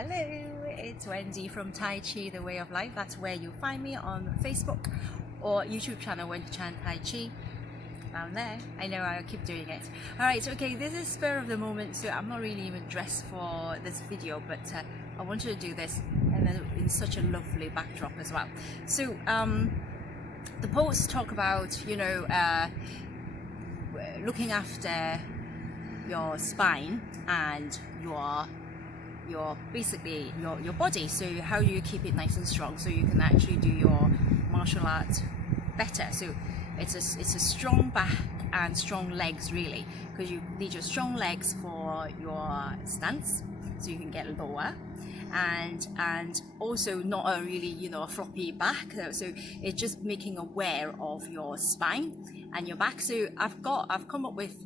Hello, it's Wendy from Taichi, The Way of Life. That's where you find me on Facebook or YouTube channel Wendy Chan Taichi. Down there. I know I keep doing it. Alright, okay, this is spur of the moment, so I'm not really even dressed for this video, but I wanted to do this and in such a lovely backdrop as well. So the posts talk about, looking after your spine and your basically your body. So how do you keep it nice and strong so you can actually do your martial art better? So it's a strong back and strong legs, really, because you need your strong legs for your stance so you can get lower, and also not a really a floppy back. So it's just making aware of your spine and your back. So I've come up with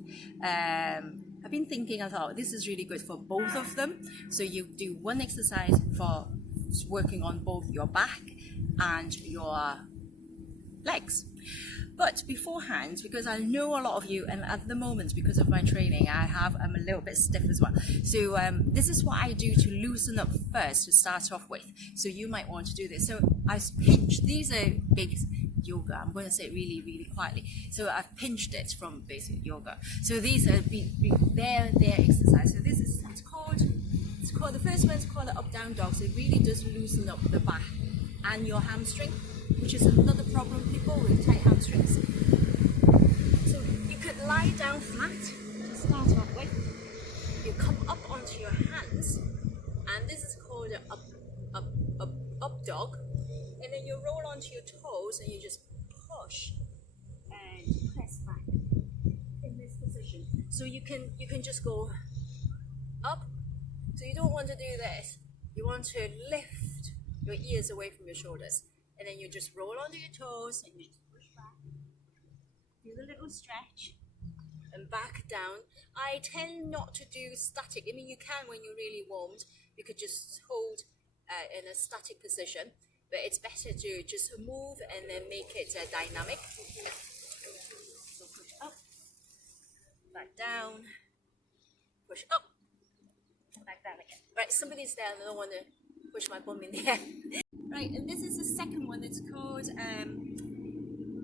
I've been thinking, I thought this is really good for both of them. So you do one exercise for working on both your back and your legs. But beforehand, because I know a lot of you, and at the moment because of my training I'm a little bit stiff as well, so this is what I do to loosen up first to start off with. So you might want to do this. So I've pinched, these are big yoga, I'm going to say it really quietly. So I've pinched it from basic yoga. So these are their exercise. So this is it's called the first one is called the up down dog. So it really does loosen up the back and your hamstring, which is another problem people with tight hamstrings. So you could lie down flat to start off with. You come up onto your hands, and this is called an up dog. And then you roll onto your toes and you just push and press back in this position. So you can just go up. So you don't want to do this. You want to lift your ears away from your shoulders. And then you just roll onto your toes and you just push back. Do a little stretch and back down. I tend not to do static. I mean, you can when you're really warmed. You could just hold in a static position. But it's better to just move and then make it dynamic. So push up, back down, push up, back down again. Right, somebody's there and I don't want to push my bum in the air. Right, and this is the second one. It's called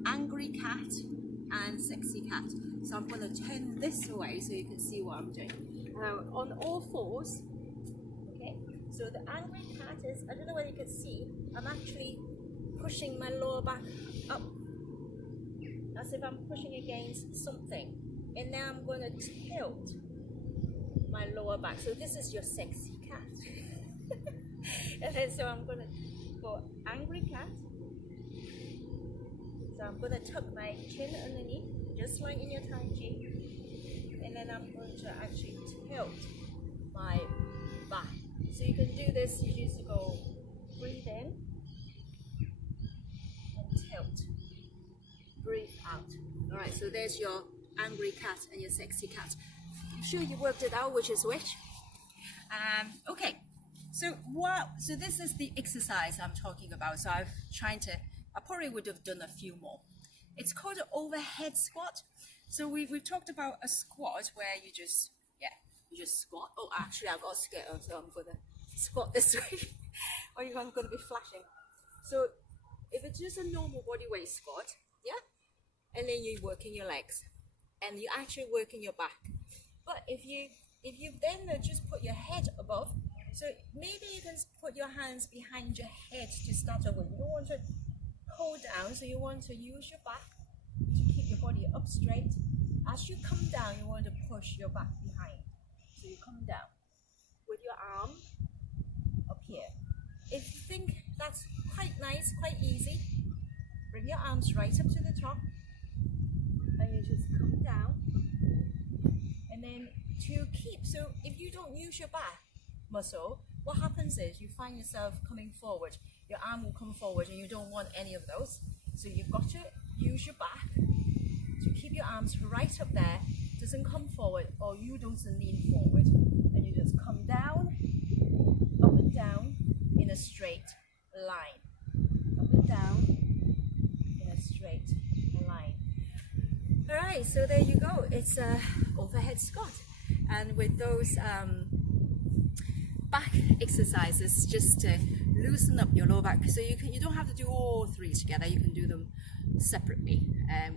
Angry Cat and Sexy Cat. So I'm going to turn this away so you can see what I'm doing. Now, on all fours, okay, so the angry cat is, I don't know whether you can see, I'm actually pushing my lower back up as if I'm pushing against something. And now I'm going to tilt my lower back. So this is your sexy cat. And then so I'm going to go angry cat. So I'm going to tuck my chin underneath, just like in your Taichi. And then I'm going to actually tilt my back. So you can do this, you just go breathe in and tilt, breathe out. Alright, so there's your angry cat and your sexy cat. I'm sure you worked it out which is which. Okay, so this is the exercise I'm talking about. So I probably would have done a few more. It's called an overhead squat. So we've talked about a squat where you just squat. Oh, actually I've got a skirt on, so I'm gonna squat this way or you're gonna be flashing. So if it's just a normal body weight squat, yeah, and then you're working your legs and you're actually working your back. But if you then just put your head above, so maybe you can put your hands behind your head to start off with. You don't want to hold down, so you want to use your back to keep your body up straight. As you come down, you want to push your back behind. So you come down with your arm up here. If you think that's quite nice, quite easy, bring your arms right up to the top and you just come down. And then to keep, so if you don't use your back muscle, what happens is you find yourself coming forward. Your arm will come forward and you don't want any of those. So you've got to use your back to keep your arms right up there. Doesn't come forward or you don't lean forward, and you just come down, up and down in a straight line, up and down in a straight line. Alright, so there you go. It's a overhead squat, and with those back exercises just to loosen up your lower back. So you don't have to do all three together. You can do them separately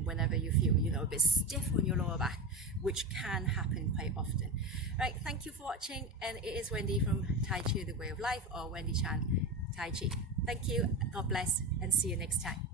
whenever you feel a bit stiff on your lower back, which can happen quite often. Right, thank you for watching, and it is Wendy from Taichi The Way of Life, or Wendy Chan Tai Chi. Thank you, God bless, and see you next time.